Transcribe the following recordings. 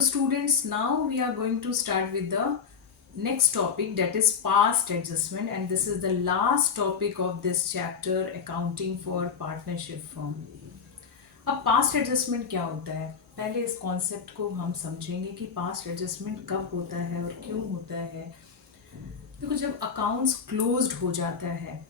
Students, now we are going to start with the next topic, that is past adjustment, and this is the last topic of this chapter, accounting for partnership firm. अब past adjustment क्या होता है, पहले इस concept को हम समझेंगे कि पास्ट एडजस्टमेंट कब होता है और क्यों होता है। देखो, जब अकाउंट्स क्लोज्ड हो जाता है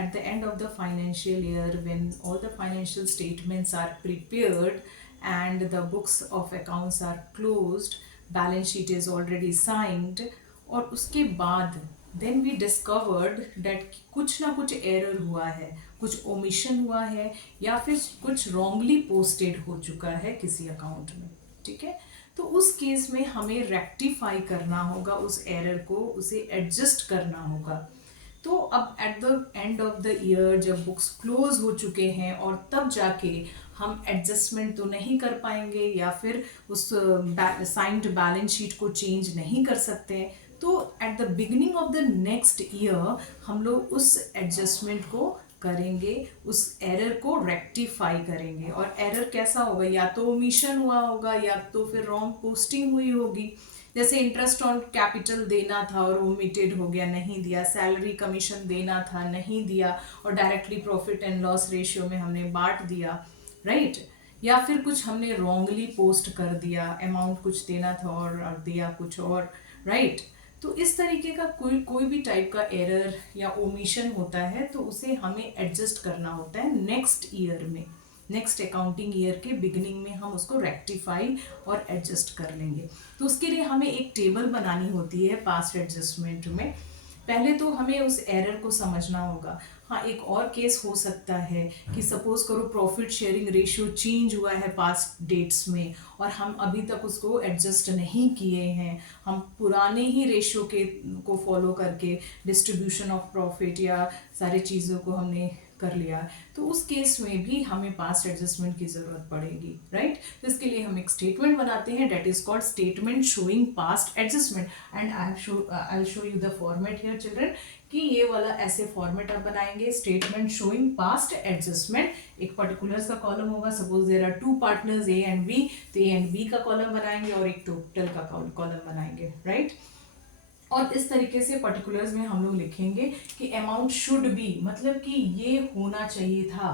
at the end of the financial year, when all the financial statements are prepared and the books of accounts are closed, balance sheet is already signed, और उसके बाद then we discovered that कुछ ना कुछ error हुआ है, कुछ omission हुआ है, या फिर कुछ रॉन्गली पोस्टेड हो चुका है किसी अकाउंट में। ठीक है, तो उस केस में हमें रेक्टिफाई करना होगा उस एरर को, उसे एडजस्ट करना होगा। तो अब at the end of the year जब बुक्स क्लोज हो चुके हैं और तब जाके हम एडजस्टमेंट तो नहीं कर पाएंगे, या फिर उस साइंड बैलेंस शीट को चेंज नहीं कर सकते, तो at the beginning of the next year हम लोग उस एडजस्टमेंट को करेंगे, उस एरर को रेक्टिफाई करेंगे। और एरर कैसा होगा, या तो ओमिशन हुआ होगा या तो फिर रॉन्ग पोस्टिंग हुई होगी। जैसे इंटरेस्ट ऑन कैपिटल देना था और ओमिटेड हो गया, नहीं दिया। सैलरी कमीशन देना था, नहीं दिया, और directly profit and loss ratio में हमने बांट दिया, राइट। या फिर कुछ हमने रॉन्गली पोस्ट कर दिया, अमाउंट कुछ देना था और दिया कुछ और, राइट। तो इस तरीके का कोई कोई भी टाइप का एरर या ओमिशन होता है, तो उसे हमें एडजस्ट करना होता है नेक्स्ट ईयर में। नेक्स्ट अकाउंटिंग ईयर के बिगिनिंग में हम उसको रेक्टिफाई और एडजस्ट कर लेंगे। तो उसके लिए हमें एक टेबल बनानी होती है पास्ट एडजस्टमेंट में। पहले तो हमें उस एरर को समझना होगा। हाँ, एक और केस हो सकता है कि सपोज करो प्रॉफिट शेयरिंग रेशियो चेंज हुआ है पास्ट डेट्स में, और हम अभी तक उसको एडजस्ट नहीं किए हैं, हम पुराने ही रेशियो के को फॉलो करके डिस्ट्रीब्यूशन ऑफ प्रॉफिट या सारी चीज़ों को हमने कर लिया, तो उस केस में भी हमें पास्ट एडजस्टमेंट की जरूरत पड़ेगी, राइट। तो इसके लिए हम एक स्टेटमेंट बनाते हैं, that is called statement showing past adjustment. And I will show you the format here children, कि ये वाला ऐसे फॉर्मेट आप बनाएंगे, स्टेटमेंट शोइंग पास्ट एडजस्टमेंट। एक पर्टिकुलर्स का कॉलम होगा, suppose there are two partners A and B, तो ए एंड बी का कॉलम बनाएंगे और एक टोटल का कॉलम बनाएंगे, राइट। और इस तरीके से पर्टिकुलर्स में हम लोग लिखेंगे कि अमाउंट शुड बी, मतलब कि ये होना चाहिए था,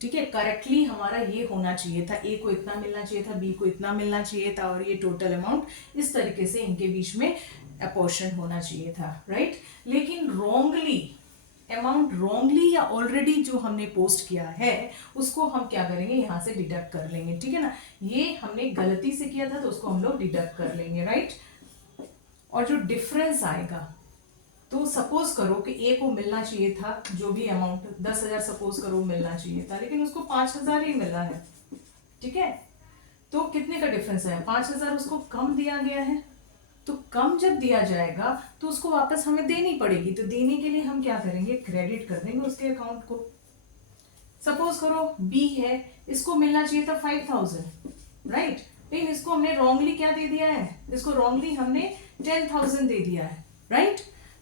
ठीक है, करेक्टली हमारा ये होना चाहिए था, ए को इतना मिलना चाहिए था, बी को इतना मिलना चाहिए था, और ये टोटल अमाउंट इस तरीके से इनके बीच में अपोर्शन होना चाहिए था, राइट। लेकिन रॉन्गली अमाउंट, रॉन्गली या ऑलरेडी जो हमने पोस्ट किया है, उसको हम क्या करेंगे, यहाँ से डिडक्ट कर लेंगे, ठीक है ना। ये हमने गलती से किया था तो उसको हम लोग डिडक्ट कर लेंगे, राइट। और जो डिफरेंस आएगा, तो सपोज करो कि ए को मिलना चाहिए था जो भी अमाउंट 10,000 सपोज करो मिलना चाहिए था, लेकिन उसको 5,000 ही मिला है, ठीक है। तो कितने का डिफरेंस है, 5,000 उसको कम दिया गया है। तो कम जब दिया जाएगा तो उसको वापस हमें देनी पड़ेगी, तो देने के लिए हम क्या करेंगे, क्रेडिट कर देंगे उसके अकाउंट को। सपोज करो बी है, इसको मिलना चाहिए था 5,000, राइट, लेकिन इसको हमने रॉन्गली क्या दे दिया है, इसको रॉन्गली हमने 10,000 दे दिया है, राइट।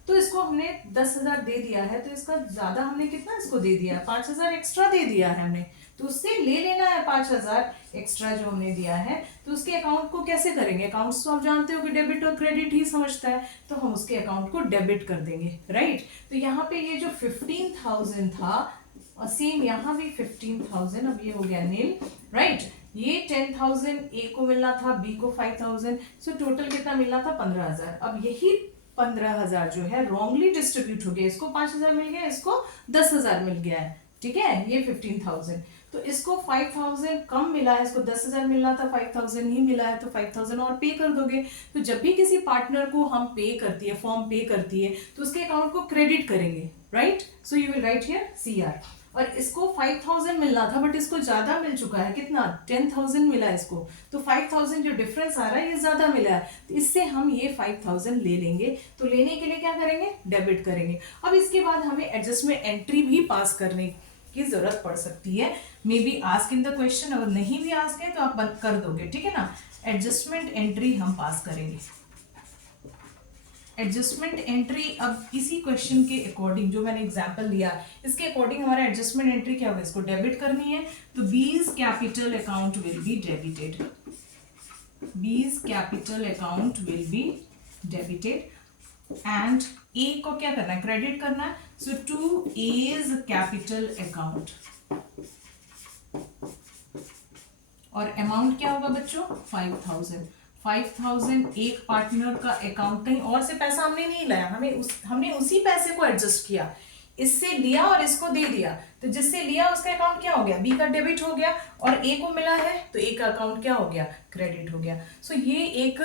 तो इसको हमने 10,000 दे दिया है, तो इसका ज्यादा हमने कितना इसको दे दिया, 5,000 एक्स्ट्रा दे दिया है हमने, तो उससे ले लेना है 5,000 एक्स्ट्रा जो हमने दिया है। तो उसके अकाउंट को कैसे करेंगे, अकाउंट्स तो आप जानते हो कि डेबिट और क्रेडिट ही समझता है, तो हम उसके अकाउंट को डेबिट कर देंगे, राइट। तो यहाँ पे ये जो 15,000 था, और सेम यहाँ भी 15,000, अब ये हो गया नील, राइट। ये 10,000 ए को मिलना था, बी को 5,000, सो टोटल कितना मिलना था, 15,000। अब यही 15,000 जो है रॉन्गली डिस्ट्रीब्यूट हो गया, इसको 5,000 मिल गया, इसको 10,000 मिल गया है, ठीक है, ये 15,000। तो इसको 5,000 कम मिला है, इसको 10,000 मिलना था, 5,000 ही मिला है, तो 5,000 और पे कर दोगे। तो जब भी किसी पार्टनर को हम पे करती है, फर्म पे करती है, तो उसके अकाउंट को क्रेडिट करेंगे, right. So you will write here CR। और इसको 5,000 मिलना था, बट इसको ज्यादा मिल चुका है, कितना, 10,000 मिला इसको, तो 5,000 जो डिफरेंस आ रहा है ये ज्यादा मिला है, तो इससे हम ये 5,000 ले लेंगे। तो लेने के लिए क्या करेंगे, डेबिट करेंगे। अब इसके बाद हमें एडजस्टमेंट एंट्री भी पास करने की जरूरत पड़ सकती है, may be ask in the question, अगर नहीं भी आस्क है तो आप बंद कर दोगे, ठीक है ना। एडजस्टमेंट एंट्री हम पास करेंगे। एडजस्टमेंट एंट्री, अब इसी क्वेश्चन के अकॉर्डिंग जो मैंने एग्जांपल लिया, इसके अकॉर्डिंग हमारा एडजस्टमेंट एंट्री क्या होगा, इसको डेबिट करनी है, तो बीज capital account will be debited, B's capital account will be debited and A को क्या करना है, क्रेडिट करना है. So to A's capital account और अमाउंट क्या होगा बच्चों, 5000. 5000 एक पार्टनर का अकाउंट, कहीं और से पैसा हमने नहीं लाया, हमने उसी पैसे को एडजस्ट किया, इससे लिया और इसको दे दिया. तो जिससे लिया उसका अकाउंट क्या हो गया, बी का डेबिट हो गया, और ए को मिला है तो ए का अकाउंट क्या हो गया, क्रेडिट हो गया. सो ये एक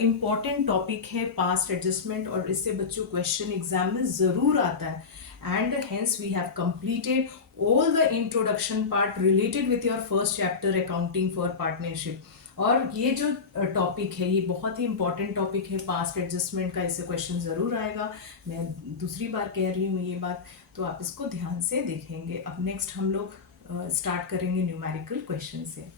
इम्पॉर्टेंट टॉपिक है पास्ट एडजस्टमेंट, और इससे बच्चों क्वेश्चन एग्जाम में जरूर आता है. And hence we have completed all the introduction part related with your first chapter accounting for partnership. और ये जो टॉपिक है ये बहुत ही इंपॉर्टेंट टॉपिक है पास्ट एडजस्टमेंट का, इससे क्वेश्चन ज़रूर आएगा. मैं दूसरी बार कह रही हूँ ये बात, तो आप इसको ध्यान से देखेंगे. अब नेक्स्ट हम लोग स्टार्ट करेंगे न्यूमेरिकल क्वेश्चन से.